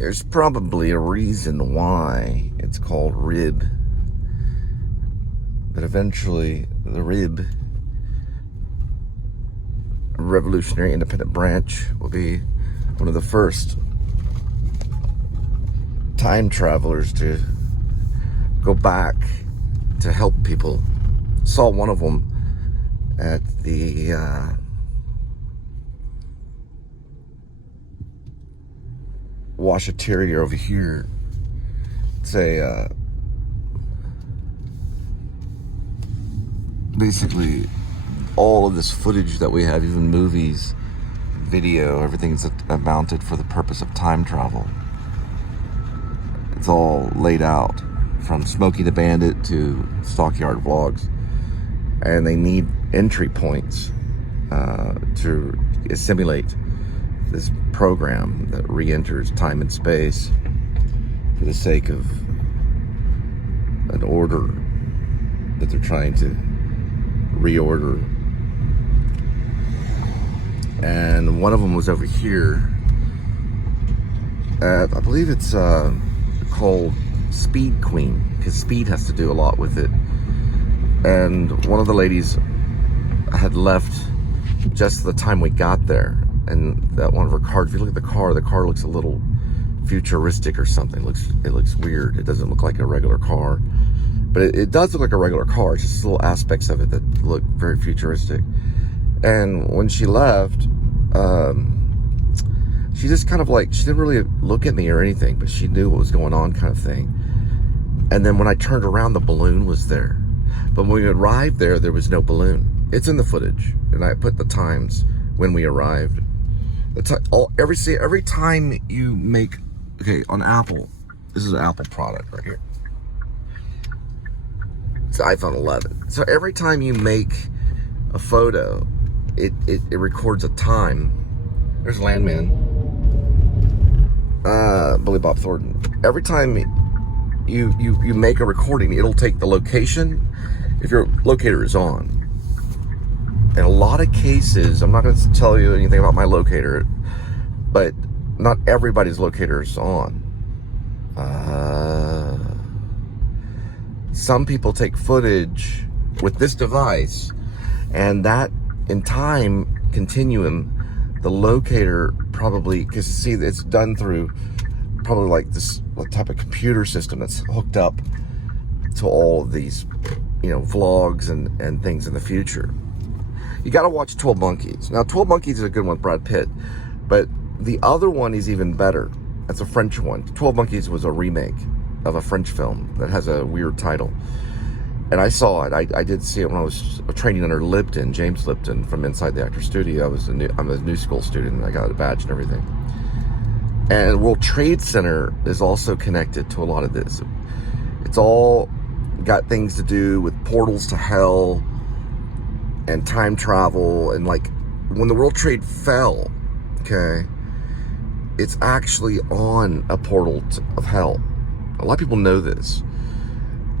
There's probably a reason why it's called rib. But eventually, the rib, Revolutionary Independent Branch, will be one of the first time travelers to go back to help people. Saw one of them at the washateria over here. It's a basically all of this footage that we have, even movies, video, everything's mounted for the purpose of time travel. It's all laid out, from Smokey the Bandit to Stockyard Vlogs, and they need entry points to simulate this program that re-enters time and space for the sake of an order that they're trying to reorder. And one of them was over here at, I believe it's called Speed Queen, because speed has to do a lot with it. And one of the ladies had left just the time we got there, and that one of her cars, if you look at the car looks a little futuristic or something. It looks weird. It doesn't look like a regular car, but it does look like a regular car. It's just little aspects of it that look very futuristic. And when she left, she just kind of like, she didn't really look at me or anything, but she knew what was going on, kind of thing. And then when I turned around, the balloon was there. But when we arrived there was no balloon. It's in the footage, and I put the times when we arrived. Every time you make, okay, on Apple, this is an Apple product right here. It's iPhone 11. So every time you make a photo, it records a time. There's Landman. Billy Bob Thornton. Every time you make a recording, it'll take the location if your locator is on. In a lot of cases, I'm not going to tell you anything about my locator, but not everybody's locator is on. Some people take footage with this device, and that in time continuum, the locator probably, because see, it's done through probably like this type of computer system that's hooked up to all of these, vlogs and things in the future. You got to watch 12 Monkeys. Now, 12 Monkeys is a good one with Brad Pitt, but the other one is even better. That's a French one. 12 Monkeys was a remake of a French film that has a weird title. And I saw it. I did see it when I was training under Lipton, James Lipton, from Inside the Actor Studio. I'm a new school student, and I got a badge and everything. And World Trade Center is also connected to a lot of this. It's all got things to do with portals to hell and time travel. And like when the World Trade fell, okay, it's actually on a portal of hell. A lot of people know this.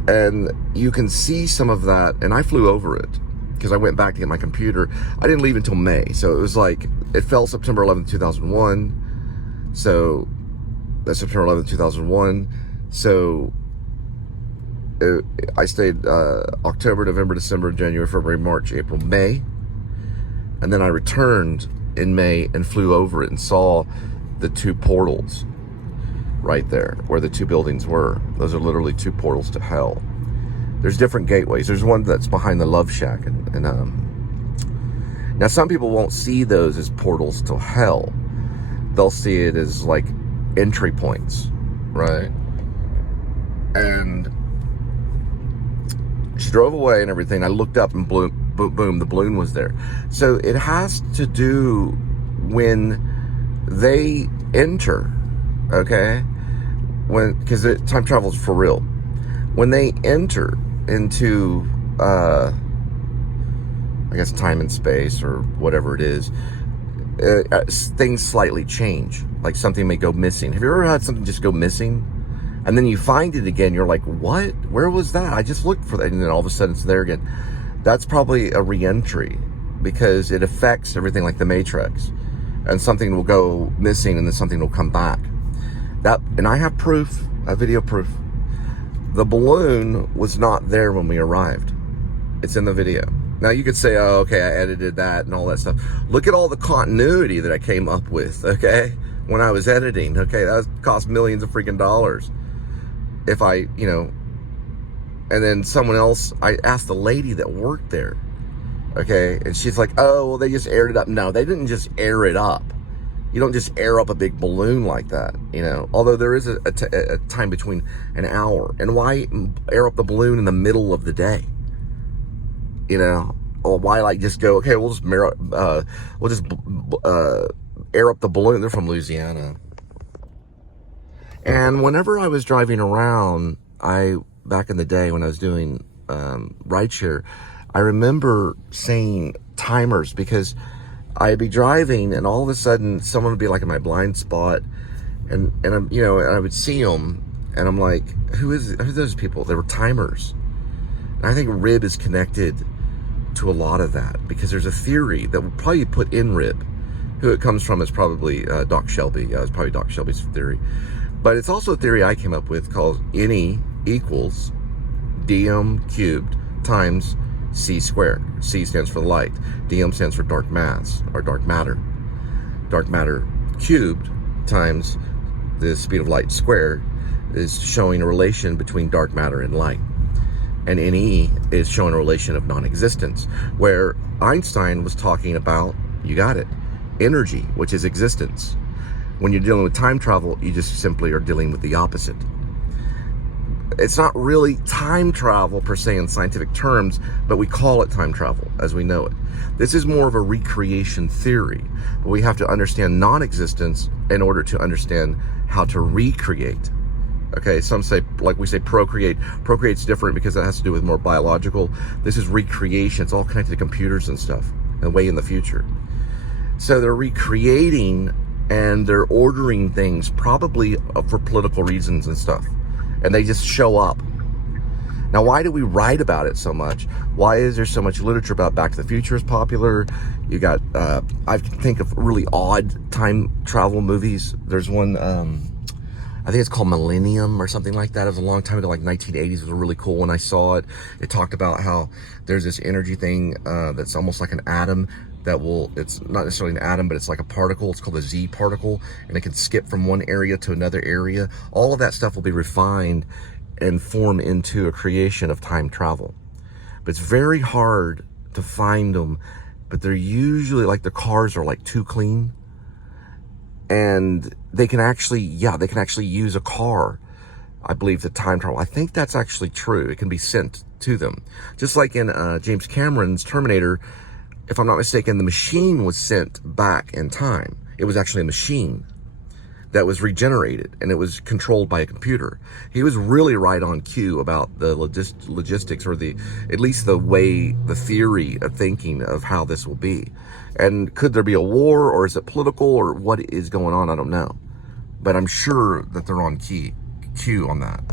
And you can see some of that. And I flew over it because I went back to get my computer. I didn't leave until May. So it was like, it fell September 11th, 2001. So that's September 11th, 2001. So I stayed October, November, December, January, February, March, April, May. And then I returned in May and flew over it and saw the two portals right there where the two buildings were. Those are literally two portals to hell. There's different gateways. There's one that's behind the Love Shack. And now some people won't see those as portals to hell. They'll see it as like entry points, right? And she drove away and everything. I looked up and boom, the balloon was there. So it has to do when they enter, okay? Because time travel is for real. When they enter into, I guess, time and space or whatever it is, things slightly change. Like something may go missing. Have you ever had something just go missing? And then you find it again, you're like, what? Where was that? I just looked for that. And then all of a sudden it's there again. That's probably a re-entry because it affects everything like the Matrix. And something will go missing and then something will come back. And I have proof, a video proof. The balloon was not there when we arrived. It's in the video. Now you could say, oh, okay, I edited that and all that stuff. Look at all the continuity that I came up with, okay? When I was editing, okay? That cost millions of freaking dollars. If I, and then someone else, I asked the lady that worked there, okay? And she's like, oh, well, they just aired it up. No, they didn't just air it up. You don't just air up a big balloon like that, although there is a time between an hour. And why air up the balloon in the middle of the day? Or why just go, okay, we'll just air up the balloon. They're from Louisiana. And whenever I was driving around, back in the day when I was doing rideshare, I remember saying timers, because I'd be driving and all of a sudden someone would be like in my blind spot, and I'm, and I would see them, and I'm like, who's those people? They were timers. And I think RIB is connected to a lot of that, because there's a theory that would probably put in RIB. Who it comes from is probably Doc Shelby. Yeah, it's probably Doc Shelby's theory. But it's also a theory I came up with called NE equals dm cubed times c squared. C stands for light. Dm stands for dark mass, or dark matter. Dark matter cubed times the speed of light squared is showing a relation between dark matter and light. And NE is showing a relation of non-existence, where Einstein was talking about, you got it, energy, which is existence. When you're dealing with time travel, you just simply are dealing with the opposite. It's not really time travel per se in scientific terms, but we call it time travel as we know it. This is more of a recreation theory, but we have to understand non-existence in order to understand how to recreate. Okay, some say, like we say, procreate. Procreate's different because that has to do with more biological. This is recreation. It's all connected to computers and stuff, and way in the future. So they're recreating and they're ordering things probably for political reasons and stuff. And they just show up. Now, why do we write about it so much? Why is there so much literature about Back to the Future is popular? You got, I can think of really odd time travel movies. There's one, I think it's called Millennium or something like that. It was a long time ago, like 1980s. It was really cool when I saw it. It talked about how there's this energy thing that's almost like an atom it's not necessarily an atom, but it's like a particle. It's called a Z particle, and it can skip from one area to another area. All of that stuff will be refined and form into a creation of time travel. But it's very hard to find them, but they're usually, like, the cars are like too clean. And they can actually use a car, I believe, to time travel. I think that's actually true. It can be sent to them. Just like in James Cameron's Terminator, if I'm not mistaken, the machine was sent back in time. It was actually a machine that was regenerated, and it was controlled by a computer. He was really right on cue about the logistics, or at least the theory of thinking of how this will be. And could there be a war, or is it political, or what is going on? I don't know. But I'm sure that they're on cue on that.